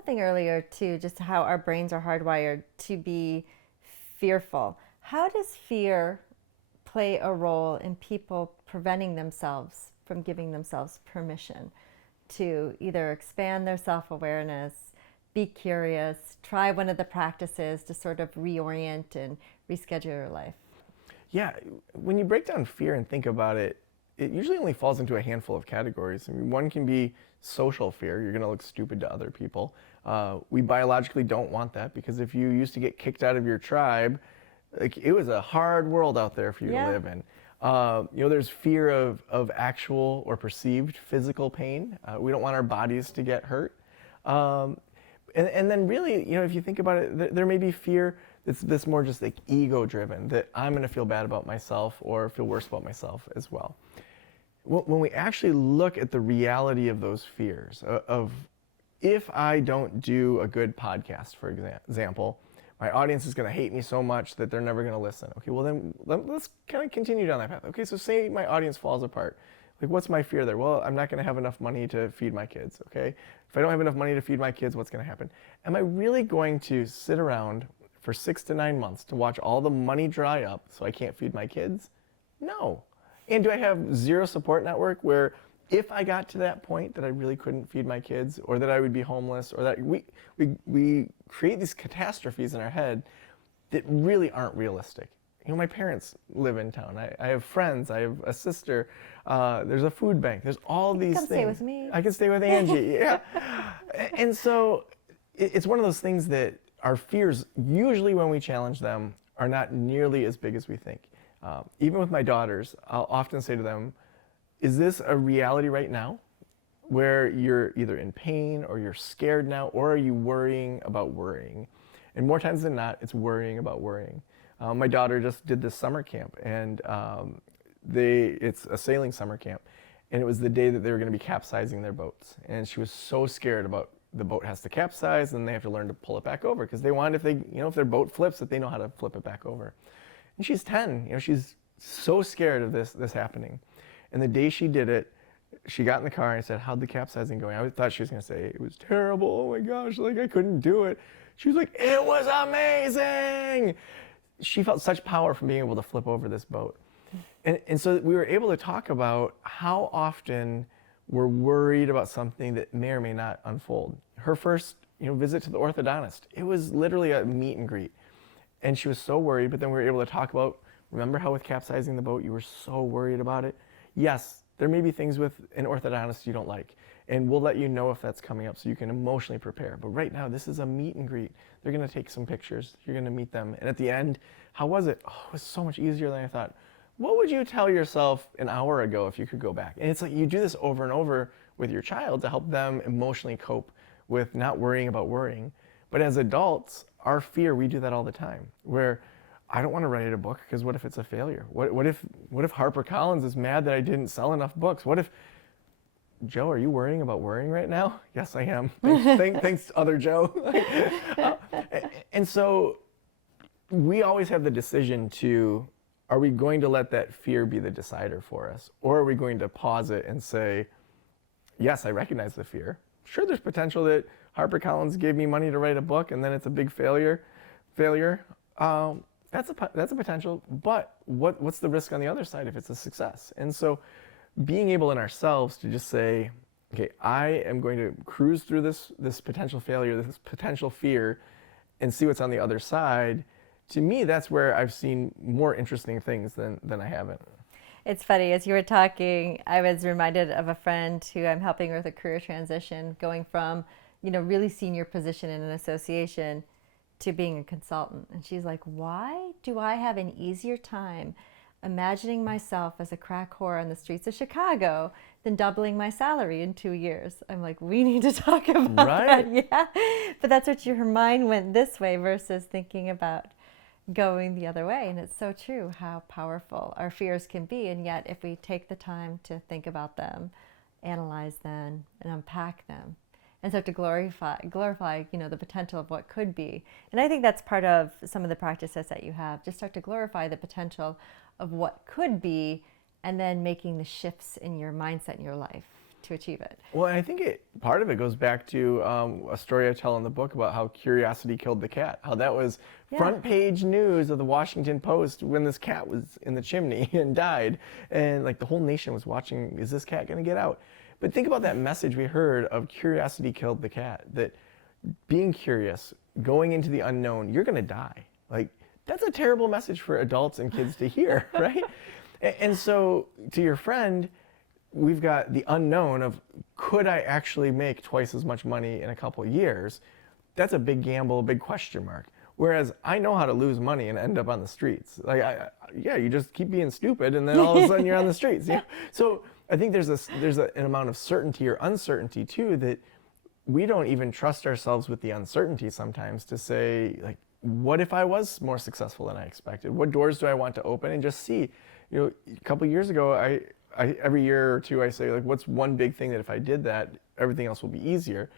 something earlier too, just how our brains are hardwired to be fearful. How does fear play a role in people preventing themselves from giving themselves permission to either expand their self-awareness, be curious, try one of the practices to sort of reorient and reschedule your life? Yeah, when you break down fear and think about it, it usually only falls into a handful of categories. I mean, one can be social fear. You're going to look stupid to other people. We biologically don't want that, because if you used to get kicked out of your tribe, like, it was a hard world out there for you to live in. There's fear of actual or perceived physical pain. We don't want our bodies to get hurt. And then really, if you think about it, there may be fear that's more just like ego driven, that I'm going to feel bad about myself or feel worse about myself as well. When we actually look at the reality of those fears, of if I don't do a good podcast, for example, my audience is going to hate me so much that they're never going to listen. Okay, well then let's kind of continue down that path. Okay, so say my audience falls apart. Like, what's my fear there? Well, I'm not going to have enough money to feed my kids, okay? If I don't have enough money to feed my kids, what's going to happen? Am I really going to sit around for 6 to 9 months to watch all the money dry up so I can't feed my kids? No. And do I have zero support network where if I got to that point that I really couldn't feed my kids, or that I would be homeless, or that we create these catastrophes in our head that really aren't realistic. My parents live in town. I have friends. I have a sister. There's a food bank. There's all these things. Come stay with me. I can stay with Angie. Yeah. And so it's one of those things that our fears, usually when we challenge them, are not nearly as big as we think. Even with my daughters, I'll often say to them, is this a reality right now where you're either in pain or you're scared now, or are you worrying about worrying? And more times than not, it's worrying about worrying. My daughter just did this summer camp, and it's a sailing summer camp, and it was the day that they were going to be capsizing their boats, and she was so scared about the boat has to capsize and they have to learn to pull it back over, because they want, if their boat flips, that they know how to flip it back over. And she's 10, she's so scared of this happening. And the day she did it, she got in the car and I said, "How'd the capsizing go?" I thought she was going to say, "It was terrible. Oh my gosh, like I couldn't do it." She was like, "It was amazing." She felt such power from being able to flip over this boat. And so we were able to talk about how often we're worried about something that may or may not unfold. Her first visit to the orthodontist, it was literally a meet and greet. And she was so worried, but then we were able to talk about, remember how with capsizing the boat, you were so worried about it? Yes, there may be things with an orthodontist you don't like, and we'll let you know if that's coming up so you can emotionally prepare. But right now, this is a meet and greet. They're going to take some pictures. You're going to meet them. And at the end, how was it? Oh, it was so much easier than I thought. What would you tell yourself an hour ago if you could go back? And it's like you do this over and over with your child to help them emotionally cope with not worrying about worrying. But as adults, our fear, we do that all the time, where I don't want to write a book because what if it's a failure? What if HarperCollins is mad that I didn't sell enough books? What if, Joe, are you worrying about worrying right now? Yes, I am. Thanks, other Joe. And so we always have the decision to, are we going to let that fear be the decider for us? Or are we going to pause it and say, yes, I recognize the fear. Sure, there's potential that HarperCollins gave me money to write a book and then it's a big failure. That's a potential, but what's the risk on the other side if it's a success? And so being able in ourselves to just say, okay, I am going to cruise through this potential failure, this potential fear, and see what's on the other side, to me, that's where I've seen more interesting things than I haven't. It's funny, as you were talking, I was reminded of a friend who I'm helping with a career transition, going from, really senior position in an association to being a consultant. And she's like, why do I have an easier time imagining myself as a crack whore on the streets of Chicago than doubling my salary in 2 years? I'm like, we need to talk about that. Yeah. But that's what her mind went this way versus thinking about going the other way. And it's so true how powerful our fears can be. And yet if we take the time to think about them, analyze them, and unpack them, and start to glorify, the potential of what could be. And I think that's part of some of the practices that you have. Just start to glorify the potential of what could be, and then making the shifts in your mindset in your life to achieve it. Well, and I think part of it goes back to a story I tell in the book about how curiosity killed the cat. How that was front page news of the Washington Post when this cat was in the chimney and died, and like the whole nation was watching. Is this cat going to get out? But think about that message we heard of curiosity killed the cat. That being curious, going into the unknown, you're going to die. Like that's a terrible message for adults and kids to hear, right? And so to your friend, we've got the unknown of could I actually make twice as much money in a couple of years? That's a big gamble, a big question mark. Whereas I know how to lose money and end up on the streets. Like, you just keep being stupid, and then all of a sudden you're on the streets. You know? So I think there's an amount of certainty or uncertainty too that we don't even trust ourselves with the uncertainty sometimes to say, like, what if I was more successful than I expected? What doors do I want to open? And just see. You know, a couple of years ago, I every year or two I say, like, what's one big thing that if I did that, everything else will be easier.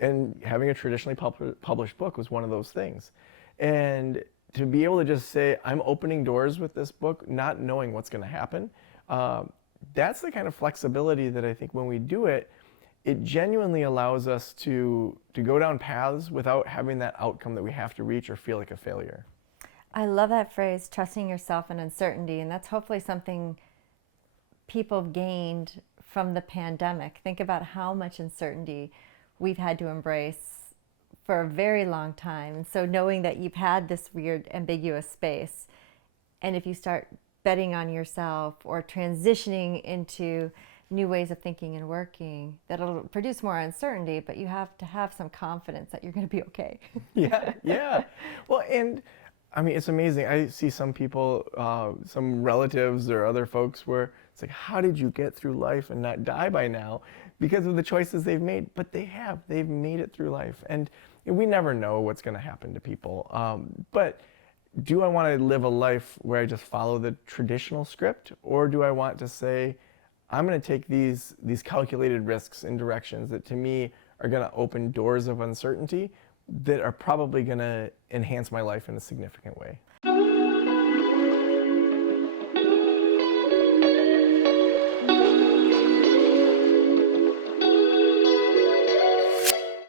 And having a traditionally published book was one of those things. And to be able to just say, I'm opening doors with this book, not knowing what's going to happen, that's the kind of flexibility that I think when we do it, it genuinely allows us to go down paths without having that outcome that we have to reach or feel like a failure. I love that phrase, trusting yourself in uncertainty, and that's hopefully something people have gained from the pandemic. Think about how much uncertainty we've had to embrace for a very long time. And so knowing that you've had this weird, ambiguous space, and if you start betting on yourself or transitioning into new ways of thinking and working, that'll produce more uncertainty, but you have to have some confidence that you're going to be okay. Yeah. Well, and I mean, it's amazing. I see some people, some relatives or other folks where it's like, how did you get through life and not die by now? Because of the choices they've made. But they've made it through life. And we never know what's going to happen to people. But do I want to live a life where I just follow the traditional script? Or do I want to say, I'm going to take these calculated risks in directions that to me are going to open doors of uncertainty that are probably going to enhance my life in a significant way?